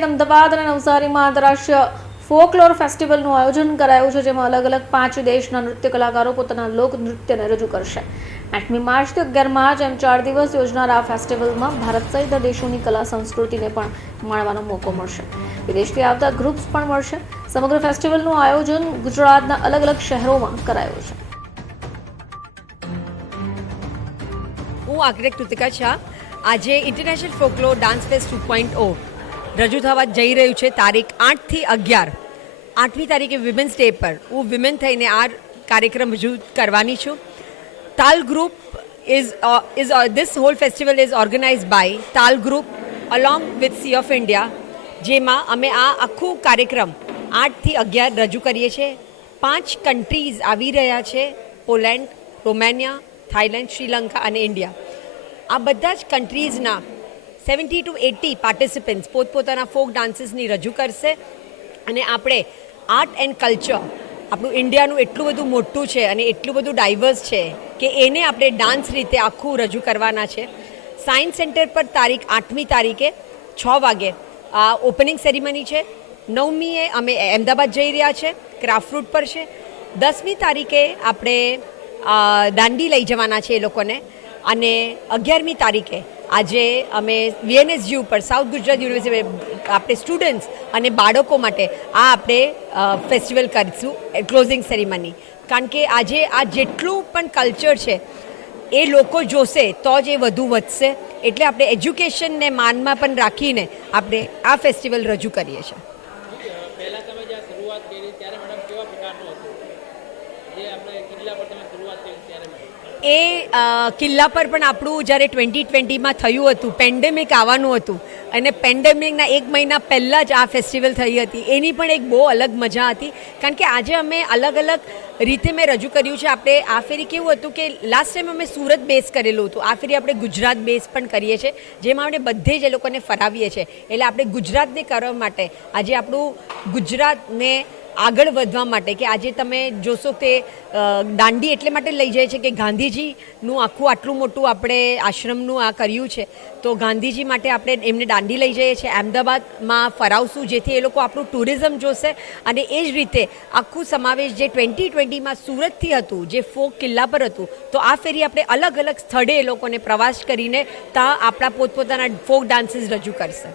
અમદાવાદ અને નવસારીમાં આંતરરાષ્ટ્રીય ફોકલોર ફેસ્ટિવલનું આયોજન કરાયું છે, જેમાં અલગ અલગ પાંચ દેશના નૃત્ય કલાકારો પોતાના લોક નૃત્યને રજૂ કરશે. આઠમી માર્ચથી અગિયાર માર્ચ એમ ચાર દિવસ યોજનાર આ ફેસ્ટિવલમાં ભારત સહિત દેશોની કલા સંસ્કૃતિને પણ માણવાનો મોકો મળશે. વિદેશથી આવતા ગ્રુપ્સ પણ મળશે. સમગ્ર ફેસ્ટિવલનું આયોજન ગુજરાતના અલગ અલગ શહેરોમાં કરાયું છે. હું આગ્રેક કૃતિકા શાહ. આજે international folklore dance fest two point O. રજૂ થવા જઈ રહ્યું છે તારીખ આઠથી અગિયાર. આઠમી તારીખે વિમેન્સ ડે પર હું વિમેન થઈને આ કાર્યક્રમ રજૂ કરવાની છું. Taal group is is this whole festival is organise by Taal group along with C of India જેમાં અમે આ આખું કાર્યક્રમ આઠથી અગિયાર રજૂ કરીએ છીએ. પાંચ કન્ટ્રીઝ આવી રહ્યા છે પોલેન્ડ રોમેનિયા થાઇલેન્ડ શ્રીલંકા અને ઇન્ડિયા આ બધા જ કન્ટ્રીઝના સેવન્ટી ટુ એટી પાર્ટિસિપન્ટ્સ પોતપોતાના ફોક ડાન્સીસની રજૂ કરશે. અને આપણે આર્ટ એન્ડ કલ્ચર, આપણું ઇન્ડિયાનું એટલું બધું મોટું છે અને એટલું બધું ડાયવર્સ છે કે એને આપણે ડાન્સ રીતે આખું રજૂ કરવાના છે. સાયન્સ સેન્ટર પર તારીખ આઠમી તારીખે છ વાગે આ ઓપનિંગ સેરેમની છે. નવમીએ અમે અમદાવાદ જઈ રહ્યા છે ક્રાફ્ટ રૂટ પર છે. દસમી તારીખે આપણે દાંડી લઈ જવાના છે એ લોકોને. અને અગિયારમી તારીખે આજે અમે વીએનએસજી ઉપર સાઉથ ગુજરાત યુનિવર્સિટી આપણે સ્ટુડન્ટ્સ અને બાળકો માટે આ આપણે ફેસ્ટિવલ કરીશું ક્લોઝિંગ સેરેમની કારણ કે આજે આ જેટલું પણ કલ્ચર છે, એ લોકો જોશે તો જ એ વધુ વધશે. એટલે આપણે એજ્યુકેશનને માનમાં પણ રાખીને આપણે આ ફેસ્ટિવલ રજૂ કરીએ છીએ. એ કિલ્લા પર પણ આપણું જ્યારે ટ્વેન્ટી ટ્વેન્ટીમાં થયું હતું, પેન્ડેમિક આવવાનું હતું, અને પેન્ડેમિકના એક મહિના પહેલાં જ આ ફેસ્ટિવલ થઈ હતી. એની પણ એક બહુ અલગ મજા હતી, કારણ કે આજે અમે અલગ અલગ રીતે મેં રજૂ કર્યું છે, આપણે આ ફેરી કેવું હતું કે લાસ્ટ ટાઈમ અમે સુરત બેઝ કરેલું હતું. આ ફેરી આપણે ગુજરાત બેઝ પણ કરીએ છીએ, જેમાં આપણે બધે જ એ લોકોને ફરાવીએ છીએ. એટલે આપણે ગુજરાતને કરવા માટે આજે આપણું ગુજરાતને આગળ વધવા માટે કે આજે તમે જોશો કે દાંડી એટલે માટે લઈ જાય છે કે ગાંધીજીનું આખું આટલું મોટું આપણે આશ્રમનું આ કર્યું છે. તો ગાંધીજી માટે આપણે એમને દાંડી લઈ જઈએ છીએ. અમદાવાદમાં ફરાવશું, જેથી એ લોકો આપણું ટુરિઝમ જોશે અને એ જ રીતે આખું સમાવેશ જે ટ્વેન્ટી ટ્વેન્ટીમાં સુરતથી હતું, જે ફોક કિલ્લા પર હતું, તો આ ફેરી આપણે અલગ અલગ સ્થળે એ લોકોને પ્રવાસ કરીને ત્યાં આપણા પોતપોતાના ફોક ડાન્સીસ રજૂ કરશે.